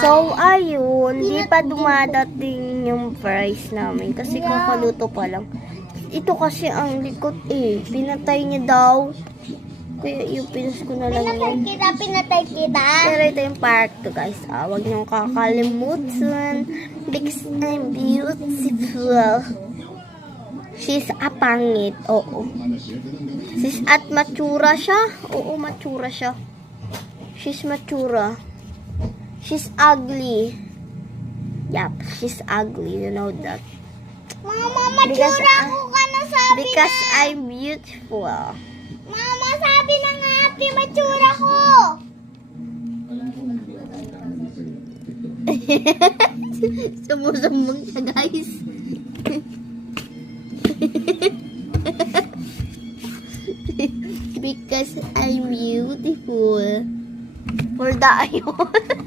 So, ayun, di pa dumadating yung price namin kasi kakaluto pa lang. Ito kasi ang likot pinatay niya daw. Kaya yung pinas ko na lang yun. Pinatay kita. Pero ito yung part 2 guys. Huwag niyong kakalimutan. Because I'm beautiful. She's a pangit. Oo. At matura siya. Oo, matura siya. She's matura. She's ugly. Yup, she's ugly. You know that. Mama, matura ko ka na sabi Because na. I'm beautiful. Mama, sabi na nga ate, matura ko. Sumusumbong siya guys. Because I'm beautiful. For the ayun.